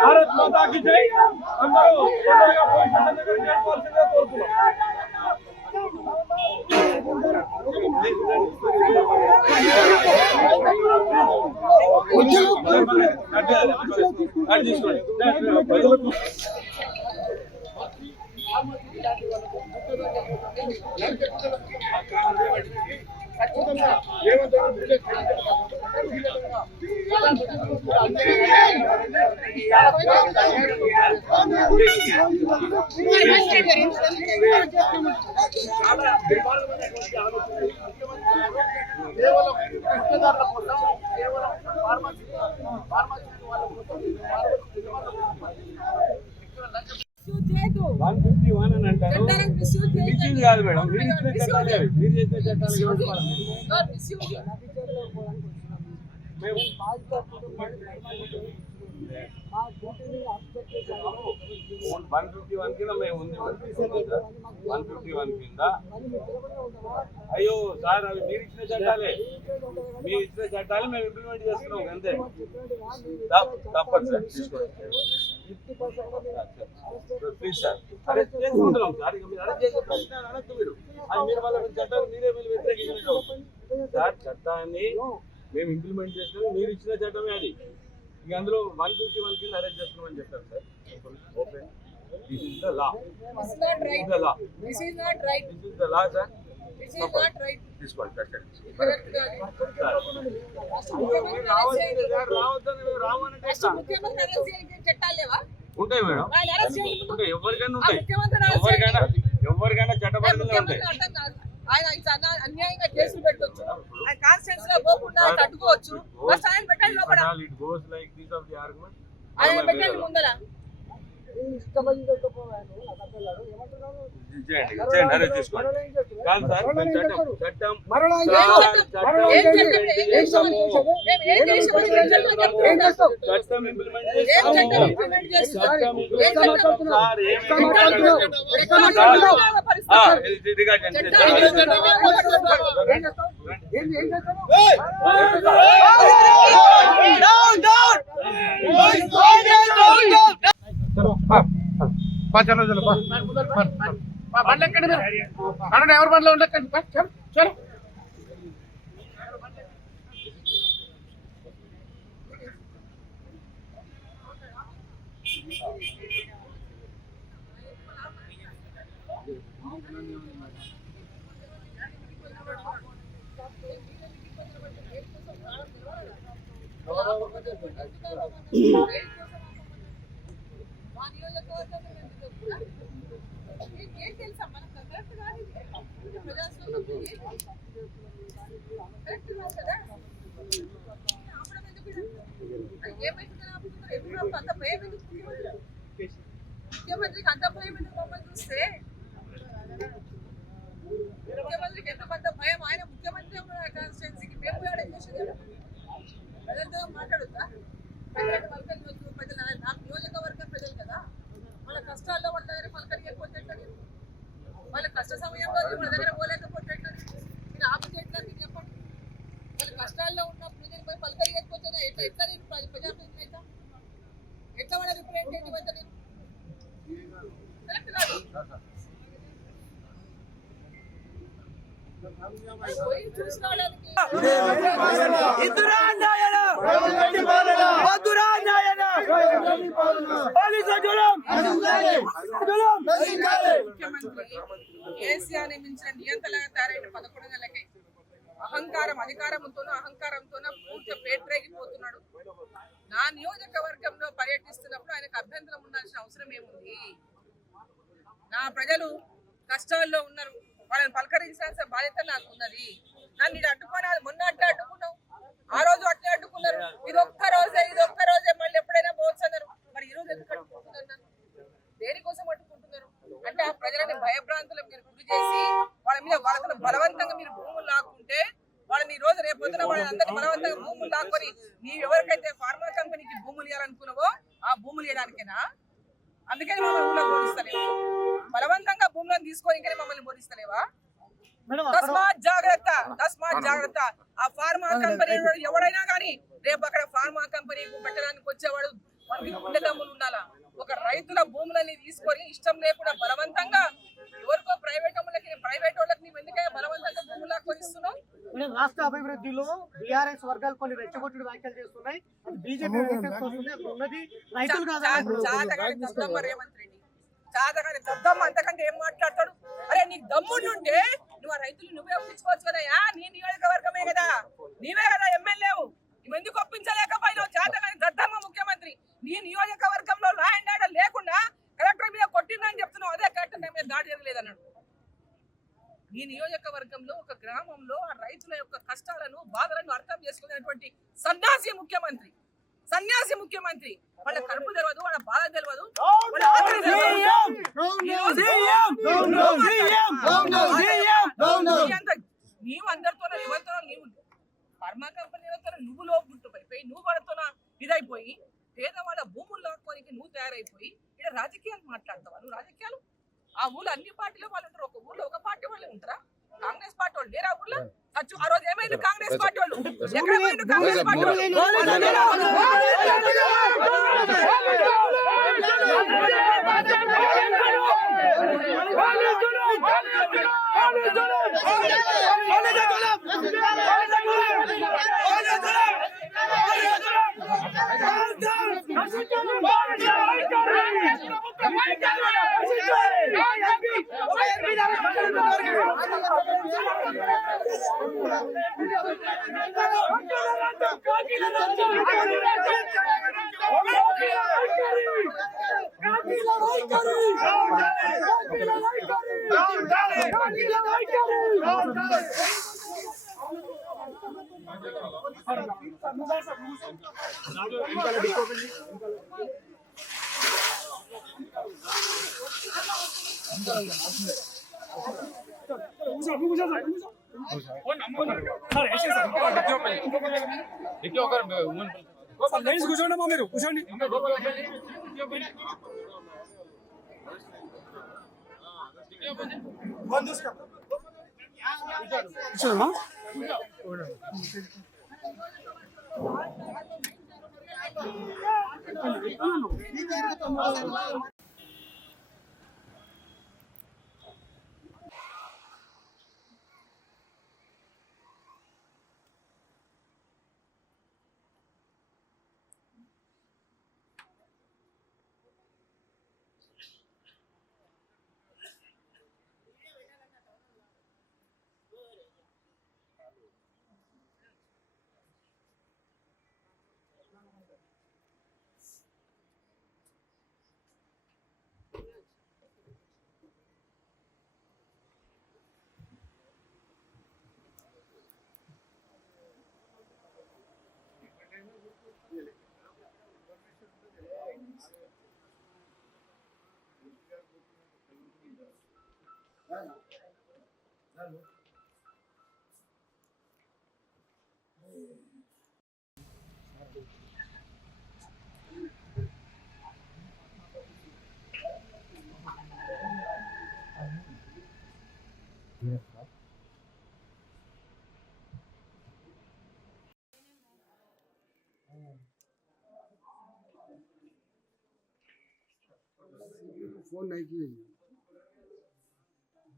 भारत माता की जय। अंदर కాదు మేడం, మీరు ఇచ్చిన చట్టాలు మీరు చేసిన చట్టాలు 151 కింద మేము ఉంది 151 కింద. అయ్యో సార్, అవి మీరు ఇచ్చిన చట్టాలే, మీరు ఇచ్చిన చట్టాలు మేము ఇంప్లిమెంట్ చేస్తున్నాం అంతే. తప్పదు సార్, తీసుకోండి ప్లీజ్ సార్. అరెస్ట్ చేసుకుంటున్నాం సార్, ఇక మీరు అరెస్ట్ చేసే ప్రశ్న అనొద్దు. మీరు అది మీరు వాళ్ళ చట్టాలు మీరే మీరు వ్యతిరేకించినట్టు సార్. చట్టాన్ని మేము ఇంప్లిమెంట్ చేస్తున్నాం, మీరు ఇచ్చిన చట్టమే అది. ఇక అందులో 151 కింద అరెస్ట్ చేస్తున్నామని చెప్పారు sir. Okay, this is the law. This is not right. This is not right. This is the law, sir. This is not right. తీసుకోండి కరెక్ట్. ఉంటాయి మేడం, ఉంటాయి, ఎవరికైనా ఉంటాయి, ఎవరికైనా చట్టపరంగా ఉంటాయి. ఆయన అన్యాయంగా కేసులు పెట్టొచ్చు, ఆయన కాన్స్టిట్యూన్స్ లో పోకుండా అడ్డుకోవచ్చు. ఆయన పెట్టండి లోపల, ఆయన పెట్టండి ముందర. చలో చలో బండ్లు ఎక్కండి, మీరు అన్న ఎవరి బండ్లో ఉండకండి. చలో కరెక్ట్ కాదు కదా. అంత భయం ఎందుకు ముఖ్యమంత్రికి అంత భయం ఎందుకు మమ్మల్ని చూస్తే ముఖ్యమంత్రికి ఎంతమంత భయం ఆయన ముఖ్యమంత్రి కాన్స్టిట్యున్సీకి మేము కూడా చేసేది ప్రజలతో మాట్లాడుతా ప్రజలకు పలకరించవచ్చు ప్రజలు నా నియోజకవర్గం ప్రజలు కదా వాళ్ళ కష్టాల్లో వాళ్ళ దగ్గర పలకరియకపోతే ఎట్లా నేను వాళ్ళ కష్ట సమయంలో వాళ్ళ దగ్గర పోలేకపోతే ఎట్లా మీరు ఆపేది ఎట్లా మీరు చెప్పండి వాళ్ళ కష్టాల్లో ఉన్నప్పుడు నేను పోయి పలకరియకపోతే ఎట్లా ఎట్లా నేను ప్రజాప్రతినిధి అవుతా ఎట్లా వాళ్ళ రిప్రజెంటేటివ్ అవుతా నేను కరెక్ట్ కాదు పోయి చూసుకోవడానికి ముఖ్యమంత్రి కేసీఆర్ నియమించిన నియంత్రణగా తయారైన 11 నెలలకే అహంకారంతోన పూర్తి పేట్రేగిపోతున్నాడు. నా నియోజకవర్గంలో పర్యటిస్తున్నప్పుడు ఆయనకు అభ్యంతరం ఉండాల్సిన అవసరం ఏముంది? నా ప్రజలు కష్టాల్లో ఉన్నారు, వాళ్ళని పలకరించాల్సిన బాధ్యత నాకు ఉన్నది. నన్ను ఇది అడ్డుకోవాలి, మొన్న అట్లా అడ్డుకున్నావు, ఆ రోజు అట్లా అడ్డుకున్నారు, ఇది ఒక్క రోజే మళ్ళీ ఎప్పుడైనా పోవచ్చు అన్నారు. మరి ఈ రోజు ఎందుకు అడ్డుకుంటున్నారు? నన్ను దేనికోసం అడ్డుకుంటున్నారు అంటే ఆ ప్రజలని భయభ్రాంతులు మీరు గురి చేసి వాళ్ళ మీద వాళ్ళతో బలవంతంగా మీరు భూములు లాక్కుంటే వాళ్ళని ఈ రోజు రేపొద్దున వాళ్ళని అందరినీ బలవంతంగా భూములు లాక్కొని నీవు ఎవరికైతే ఫార్మా కంపెనీకి భూములు ఇవ్వాలనుకున్నావో ఆ భూములు ఇవ్వడానికేనా? అందుకని మమ్మల్ని ఊళ్ళో బోధిస్తలేవు, బలవంతంగా భూములను తీసుకొని ఇంకా మమ్మల్ని బోధిస్తలేవా? తస్మాత్ జాగ్రత్త. ఆ ఫార్మా కంపెనీ ఎవడైనా కానీ రేపు అక్కడ ఫార్మా కంపెనీకి పెట్టడానికి వచ్చేవాడు మనకి గుండె దమ్ములు ఉండాలా? ఒక రైతుల భూములని తీసుకొని ఇష్టం లేకుండా బలవంతంగా ఎవరికో ప్రైవేట్ వాళ్ళకి నీవు ఎందుకైనా బలవంతంగా భూములు కొనిస్తున్నావు? రాష్ట్ర అభివృద్ధిలో బీఆర్ఎస్ వర్గాలు కొన్ని రెచ్చగొట్టుడు వ్యాఖ్యలు చేస్తున్నాయి. అది బీజేపీ ఉన్నది రైతులు చాతగాని దద్దమ్మ అంతకంటే ఏం మాట్లాడతాడు? అరే నీకు దమ్ముంటే నువ్వు ఆ రైతులు నువ్వే ఒప్పించుకోవచ్చు కదా, నీ నియోజకవర్గమే కదా, నీవే కదా ఎమ్మెల్యేవు, నువ్వు ఎందుకు ఒప్పించలేకపోయినావు? చాతగాని దద్దమ్మ ముఖ్యమంత్రి నీ నియోజకవర్గంలో లా అండ్ ఆర్డర్ లేకుండా కలెక్టర్ మీద కొట్టిందని చెప్తున్నావు, అదే కలెక్టర్ మీద దాడి జరగలేదన్నాడు. ఈ నియోజకవర్గంలో ఒక గ్రామంలో ఆ రైతుల యొక్క కష్టాలను బాధలను అర్థం చేసుకునేటువంటి సన్యాసి ముఖ్యమంత్రి వాళ్ళ కడుపు తెలియదు, వాళ్ళ బాధ తెలియదు, వాళ్ళ ఆకలి తెలియదు. నీవు అందరితో నీవు ఫార్మా కంపెనీలతో నువ్వు లోపుట్టుపోయి నువ్వు వాళ్ళతో ఇదైపోయి పేదవాళ్ళ భూములు లాక్కోనికి నువ్వు తయారైపోయి ఇక్కడ రాజకీయాలు మాట్లాడతావా? నువ్వు రాజకీయాలు ఆ ఊళ్ళో అన్ని పార్టీలో వాళ్ళు ఉంటారు, ఒక ఊళ్ళో ఒక పార్టీ వాళ్ళు ఉంటారా? కాంగ్రెస్ పార్టీ వాళ్ళు లేరా ఊళ్ళో? ఆ రోజు ఏమైంది కాంగ్రెస్ పార్టీ వాళ్ళు? ఎక్కడ పోయిండు కాంగ్రెస్ పార్టీ వాళ్ళు? కూర్చోండి మీరు కూర్చోండి.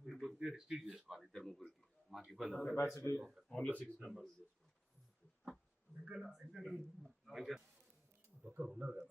మీరు కొద్దిగా రిస్ట్రిక్ట్ చేసుకోవాలి ఇద్దరు ముగ్గురికి మాకు ఇబ్బంది అవుతుంది. Capacity only 6 members. ఇంకా ఉన్నారు కదా